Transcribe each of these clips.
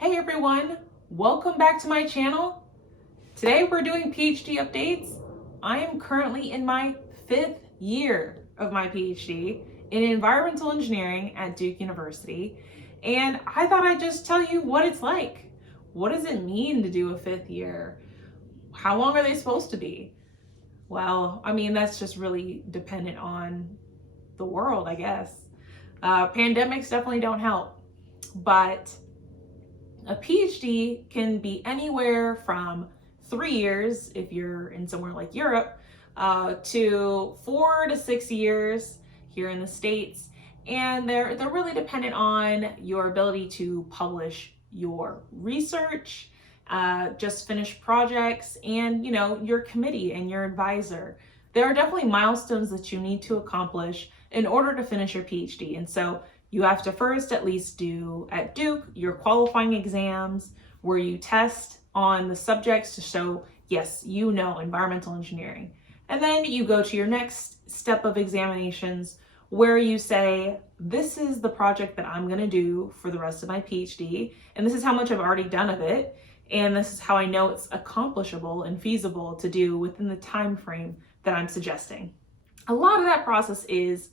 Hey everyone, welcome back to my channel. Today we're doing PhD updates. I am currently in my 5th year of my PhD in environmental engineering at Duke University, and I thought I'd just tell you what it's like. What does it mean to do a 5th year? How long are they supposed to be? Well, I mean, that's just really dependent on the world, I guess. Pandemics definitely don't help, but a PhD can be anywhere from 3 years if you're in somewhere like Europe, to 4 to 6 years here in the States. And they're really dependent on your ability to publish your research, just finished projects, and your committee and your advisor. There are definitely milestones that you need to accomplish in order to finish your PhD. And so you have to first at least do at Duke your qualifying exams where you test on the subjects to show, yes, you know environmental engineering. And then you go to your next step of examinations where you say, this is the project that I'm going to do for the rest of my PhD, and this is how much I've already done of it, and this is how I know it's accomplishable and feasible to do within the time frame that I'm suggesting. A lot of that process is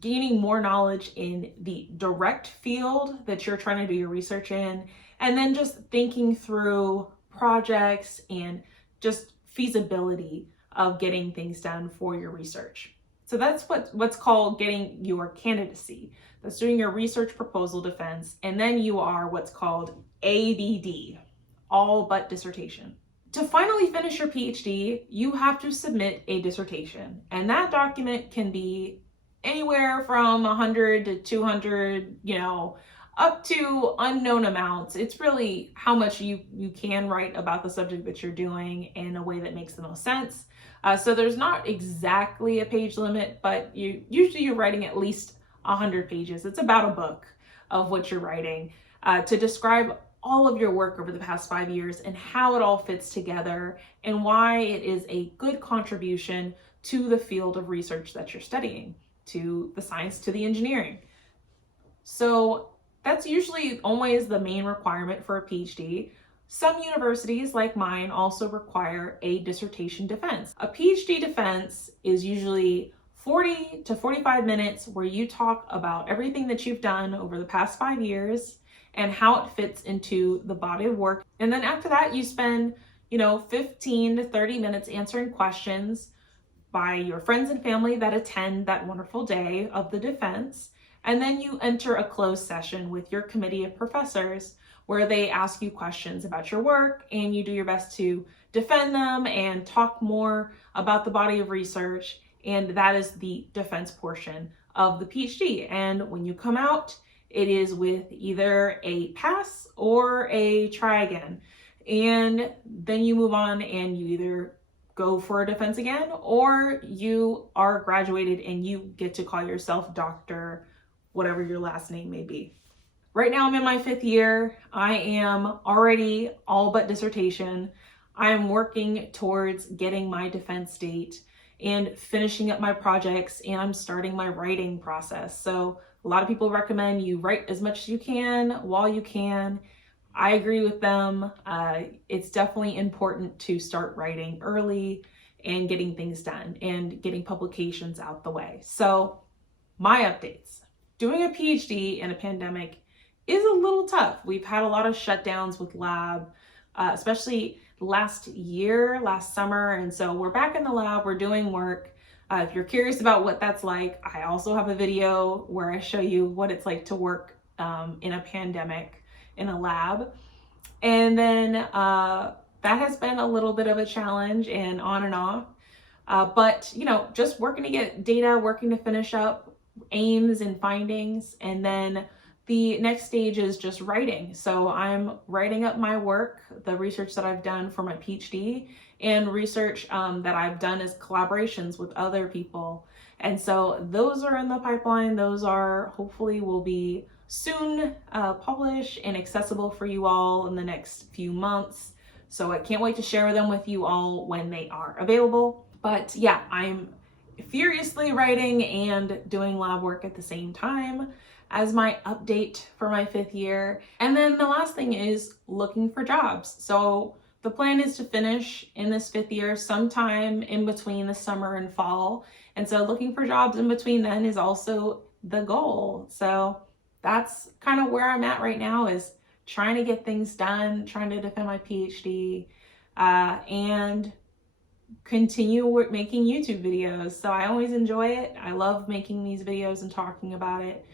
gaining more knowledge in the direct field that you're trying to do your research in, and then just thinking through projects and just feasibility of getting things done for your research. So that's what's called getting your candidacy. That's doing your research proposal defense, and then you are what's called ABD, all but dissertation. To finally finish your PhD, you have to submit a dissertation, and that document can be anywhere from 100 to 200, up to unknown amounts. It's really how much you can write about the subject that you're doing in a way that makes the most sense. So there's not exactly a page limit, but usually you're writing at least 100 pages. It's about a book of what you're writing to describe all of your work over the past 5 years and how it all fits together and why it is a good contribution to the field of research that you're studying, to the science, to the engineering. So that's usually always the main requirement for a PhD. Some universities, like mine, also require a dissertation defense. A PhD defense is usually 40 to 45 minutes where you talk about everything that you've done over the past 5 years and how it fits into the body of work. And then after that, you spend, 15 to 30 minutes answering questions by your friends and family that attend that wonderful day of the defense. And then you enter a closed session with your committee of professors where they ask you questions about your work and you do your best to defend them and talk more about the body of research. And that is the defense portion of the PhD. And when you come out, it is with either a pass or a try again. And then you move on and you either go for a defense again, or you are graduated and you get to call yourself Dr. whatever your last name may be. Right now I'm in my 5th year. I am already all but dissertation. I am working towards getting my defense date and finishing up my projects, and I'm starting my writing process. So a lot of people recommend you write as much as you can while you can. I agree with them. It's definitely important to start writing early and getting things done and getting publications out the way. So my updates. Doing a PhD in a pandemic is a little tough. We've had a lot of shutdowns with lab, especially last summer. And so we're back in the lab, we're doing work. If you're curious about what that's like, I also have a video where I show you what it's like to work in a pandemic in a lab. And then that has been a little bit of a challenge and on and off. But just working to get data, working to finish up aims and findings. And then the next stage is just writing. So I'm writing up my work, the research that I've done for my PhD, and research that I've done as collaborations with other people. And so those are in the pipeline. Those are hopefully will be soon published and accessible for you all in the next few months. So I can't wait to share them with you all when they are available. But yeah, I'm furiously writing and doing lab work at the same time. as my update for my 5th year. And then the last thing is looking for jobs. So the plan is to finish in this 5th year sometime in between the summer and fall. And so looking for jobs in between then is also the goal. So that's kind of where I'm at right now, is trying to get things done, trying to defend my PhD, and continue making YouTube videos. So I always enjoy it. I love making these videos and talking about it.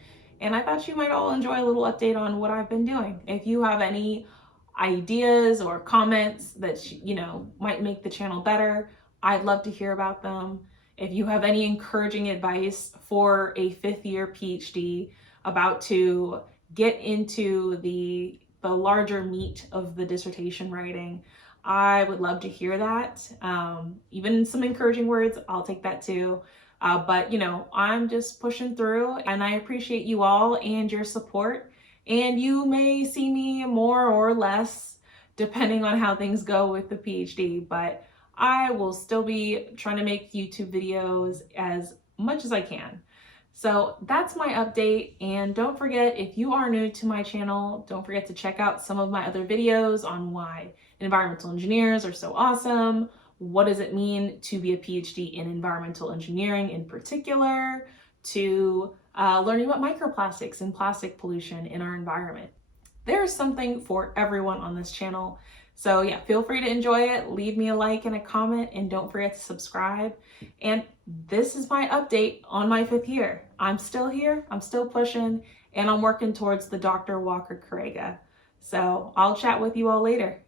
And I thought you might all enjoy a little update on what I've been doing. If you have any ideas or comments that might make the channel better, I'd love to hear about them. If you have any encouraging advice for a 5th year PhD about to get into the larger meat of the dissertation writing, I would love to hear that. Even some encouraging words, I'll take that too. But I'm just pushing through, and I appreciate you all and your support. And you may see me more or less depending on how things go with the PhD, but I will still be trying to make YouTube videos as much as I can. So that's my update. And don't forget, if you are new to my channel, don't forget to check out some of my other videos on why environmental engineers are so awesome. What does it mean to be a PhD in environmental engineering in particular, to learning about microplastics and plastic pollution in our environment. There's something for everyone on this channel. So yeah, feel free to enjoy it. Leave me a like and a comment, and don't forget to subscribe. And this is my update on my 5th year. I'm still here, I'm still pushing, and I'm working towards the Dr. Walker Carrega. So I'll chat with you all later.